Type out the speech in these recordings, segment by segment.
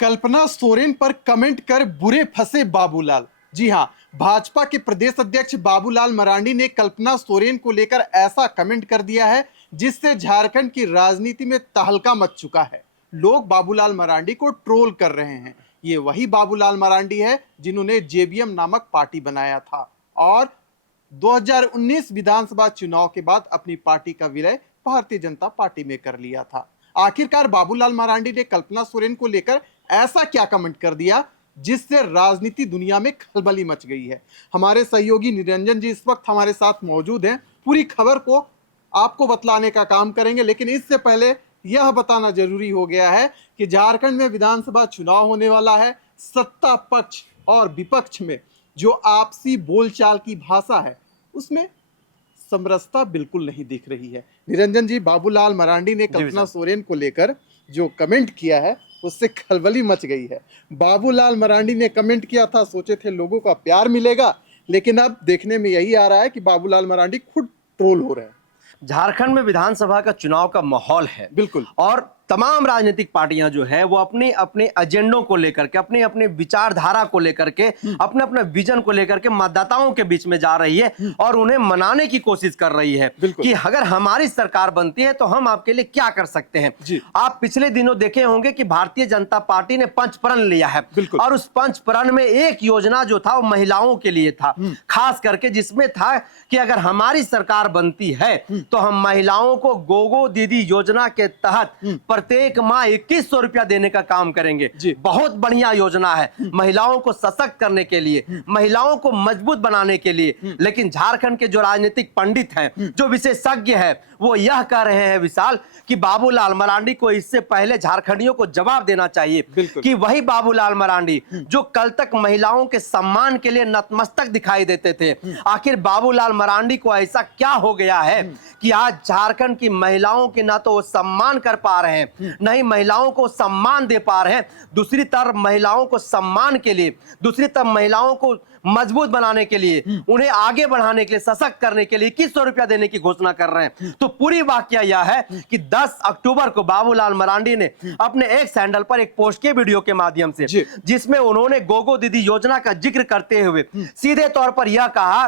कल्पना सोरेन पर कमेंट कर बुरे फंसे बाबूलाल। जी हां, भाजपा के प्रदेश अध्यक्ष बाबूलाल मरांडी ने कल्पना सोरेन को लेकर ऐसा कमेंट कर दिया है जिससे झारखंड की राजनीति में तहलका मच चुका है। लोग बाबूलाल मरांडी को ट्रोल कर रहे हैं। ये वही बाबूलाल मरांडी है जिन्होंने जेबीएम नामक पार्टी बनाया था और 2019 विधानसभा चुनाव के बाद अपनी पार्टी का विलय भारतीय जनता पार्टी में कर लिया था। आखिरकार बाबूलाल मरांडी ने कल्पना सोरेन को लेकर ऐसा क्या कमेंट कर दिया जिससे राजनीति दुनिया में खलबली मच गई है। हमारे सहयोगी निरंजन जी इस वक्त हमारे साथ मौजूद हैं। पूरी खबर को आपको बतलाने का काम करेंगे, लेकिन इससे पहले यह बताना जरूरी हो गया है कि झारखंड में विधानसभा चुनाव होने वाला है। सत्ता पक्ष और विपक्ष में जो आपसी बोलचाल की भाषा है उसमें समरसता बिल्कुल नहीं दिख रही है। निरंजन जी, बाबूलाल मरांडी ने कल्पना सोरेन को लेकर जो कमेंट किया है उससे खलबली मच गई है। बाबूलाल मरांडी ने कमेंट किया था, सोचे थे लोगों का प्यार मिलेगा, लेकिन अब देखने में यही आ रहा है कि बाबूलाल मरांडी खुद ट्रोल हो रहे हैं। झारखंड में विधानसभा का चुनाव का माहौल है बिल्कुल, और तमाम राजनीतिक पार्टियां जो है वो अपने अपने एजेंडों को लेकर के, अपने अपने विचारधारा को लेकर के, अपने अपने विजन को लेकर के मतदाताओं के बीच में जा रही है और उन्हें मनाने की कोशिश कर रही है कि अगर हमारी सरकार बनती है तो हम आपके लिए क्या कर सकते हैं। आप पिछले दिनों देखे होंगे कि भारतीय जनता पार्टी ने पंचप्रण लिया है और उस पंचप्रण में एक योजना जो था वो महिलाओं के लिए था, खास करके जिसमें था कि अगर हमारी सरकार बनती है तो हम महिलाओं को गोगो दीदी योजना के तहत प्रत्येक माह 2100 रुपया देने का काम करेंगे। बहुत बढ़िया योजना है महिलाओं को सशक्त करने के लिए, महिलाओं को मजबूत बनाने के लिए। लेकिन झारखंड के जो राजनीतिक पंडित हैं, जो विशेषज्ञ हैं, वो यह कह रहे हैं विशाल कि बाबूलाल मरांडी को इससे पहले झारखंडियों को जवाब देना चाहिए कि वही बाबूलाल मरांडी जो कल तक महिलाओं के सम्मान के लिए नतमस्तक दिखाई देते थे, आखिर बाबूलाल मरांडी को ऐसा क्या हो गया है कि आज झारखंड की महिलाओं के ना तो वो सम्मान कर पा रहे हैं, न ही महिलाओं को सम्मान दे पा रहे हैं। दूसरी तरफ महिलाओं को सम्मान के लिए, दूसरी तरफ महिलाओं को मजबूत बनाने के लिए, उन्हें आगे बढ़ाने के लिए, सशक्त करने के लिए 2100 रुपया देने की घोषणा कर रहे हैं। तो पूरी वाकया यह है कि 10 अक्टूबर को बाबूलाल मरांडी ने अपने एक सैंडल पर एक पोस्ट के वीडियो के माध्यम से, जिसमें उन्होंने गोगो दीदी योजना का जिक्र करते हुए सीधे तौर पर यह कहा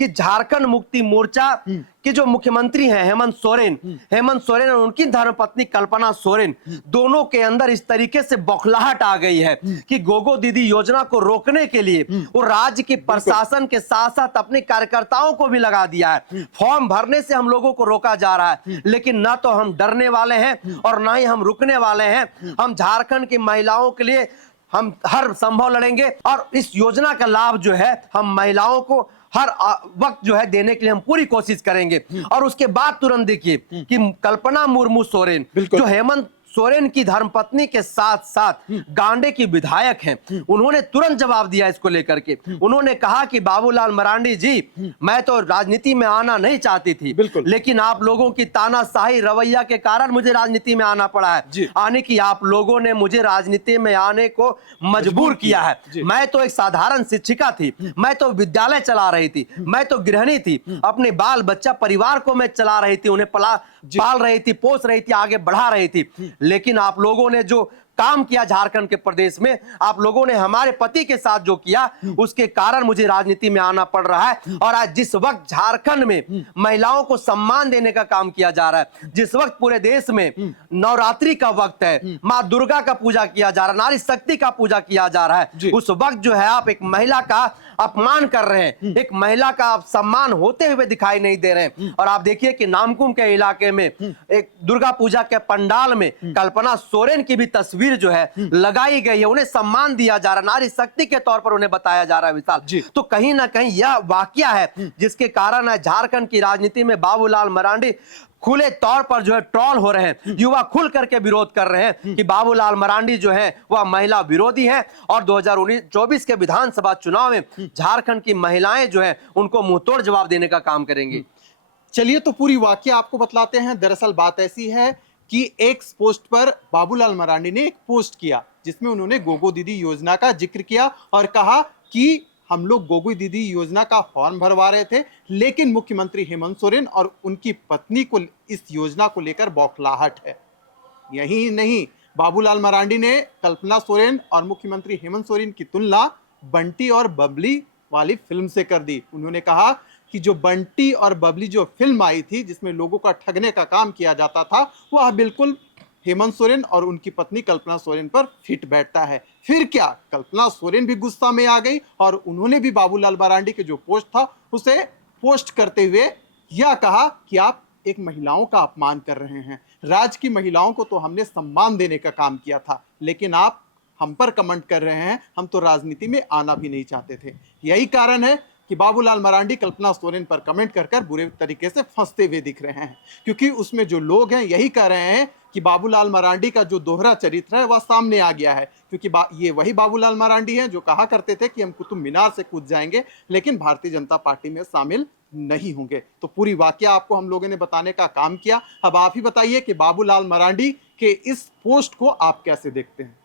कि झारखंड मुक्ति मोर्चा के जो मुख्यमंत्री हैं हेमंत सोरेन और उनकी धर्मपत्नी कल्पना सोरेन, दोनों के अंदर इस तरीके से बौखलाहट आ गई है कि गोगो दीदी योजना को रोकने के लिए वो राज्य के प्रशासन के साथ साथ अपने कार्यकर्ताओं को भी लगा दिया है। फॉर्म भरने से हम लोगों को रोका जा रहा है, लेकिन ना तो हम डरने वाले हैं और ना ही हम रुकने वाले हैं। हम झारखंड की महिलाओं के लिए हम हर संभव लड़ेंगे और इस योजना का लाभ जो है हम महिलाओं को हर वक्त जो है देने के लिए हम पूरी कोशिश करेंगे। और उसके बाद तुरंत देखिए कि कल्पना मुर्मू सोरेन जो हेमंत सोरेन की धर्मपत्नी के साथ साथ गांडे की विधायक हैं, उन्होंने तुरंत जवाब दिया इसको लेकर के। उन्होंने कहा कि बाबूलाल मरांडी जी, मैं तो राजनीति में आना नहीं चाहती थी, लेकिन आप लोगों की तानाशाही रवैया के कारण मुझे राजनीति में आना पड़ा है। आने की आप लोगों ने मुझे राजनीति में आने को मजबूर किया है। मैं तो एक साधारण शिक्षिका थी, मैं तो विद्यालय चला रही थी, मैं तो गृहिणी थी, अपने बाल बच्चा परिवार को मैं चला रही थी, उन्हें पाल रही थी, पोस रही थी, आगे बढ़ा रही थी। लेकिन आप लोगों ने जो काम किया झारखंड के प्रदेश में, आप लोगों ने हमारे पति के साथ जो किया, उसके कारण मुझे राजनीति में आना पड़ रहा है। और आज जिस वक्त झारखंड में महिलाओं को सम्मान देने का काम किया जा रहा है, जिस वक्त पूरे देश में नवरात्रि का वक्त है, माँ दुर्गा का पूजा किया जा रहा है, नारी शक्ति का पूजा किया जा रहा है, उस वक्त जो है आप एक महिला का अपमान कर रहे हैं, एक महिला का आप सम्मान होते हुए दिखाई नहीं दे रहे हैं। और आप देखिए कि नामकुम के इलाके में एक दुर्गा पूजा के पंडाल में कल्पना सोरेन की भी तस्वीर जो है लगाई गई है, उन्हें सम्मान दिया जा रहा है, नारी शक्ति के तौर पर उन्हें बताया जा रहा है विशाल। तो कहीं ना कहीं यह वाकया है जिसके कारण झारखंड की राजनीति में बाबूलाल मरांडी खुले तौर पर जो है ट्रोल हो रहे हैं। युवा खुल करके विरोध कर रहे हैं कि बाबूलाल मरांडी जो है वह महिला विरोधी है और 2024 के विधानसभा चुनाव में झारखंड की महिलाएं जो है उनको मुंहतोड़ जवाब देने का काम करेंगी। चलिए तो पूरी वाकया आपको बतलाते हैं। दरअसल बात ऐसी है कि एक पोस्ट पर बाबूलाल मरांडी ने एक पोस्ट किया जिसमें उन्होंने गोगो दीदी योजना का जिक्र किया और कहा कि हम लोग गोगो दीदी योजना का फॉर्म भरवा रहे थे, लेकिन मुख्यमंत्री हेमंत सोरेन और उनकी पत्नी को इस योजना को लेकर बौखलाहट है। यही नहीं, बाबूलाल मरांडी ने कल्पना सोरेन और मुख्यमंत्री हेमंत सोरेन की तुलना बंटी और बबली वाली फिल्म से कर दी। उन्होंने कहा कि जो बंटी और बबली जो फिल्म आई थी जिसमें लोगों का ठगने का काम किया जाता था, वह बिल्कुल हेमंत सोरेन और उनकी पत्नी कल्पना सोरेन पर फिट बैठता है। फिर क्या, कल्पना सोरेन भी गुस्सा में आ गई और उन्होंने भी बाबूलाल मरांडी के जो पोस्ट था उसे पोस्ट करते हुए यह कहा कि आप एक महिलाओं का अपमान कर रहे हैं। राज्य की महिलाओं को तो हमने सम्मान देने का काम किया था, लेकिन आप हम पर कमेंट कर रहे हैं, हम तो राजनीति में आना भी नहीं चाहते थे। यही कारण है कि बाबूलाल मरांडी कल्पना सोरेन पर कमेंट कर कर बुरे तरीके से फंसते हुए दिख रहे हैं, क्योंकि उसमें जो लोग हैं यही कह रहे हैं कि बाबूलाल मरांडी का जो दोहरा चरित्र है वह सामने आ गया है, क्योंकि ये वही बाबूलाल मरांडी हैं जो कहा करते थे कि हम कुतुब मीनार से कूद जाएंगे लेकिन भारतीय जनता पार्टी में शामिल नहीं होंगे। तो पूरी वाकया आपको हम लोगों ने बताने का काम किया। अब आप ही बताइए कि बाबूलाल मरांडी के इस पोस्ट को आप कैसे देखते हैं।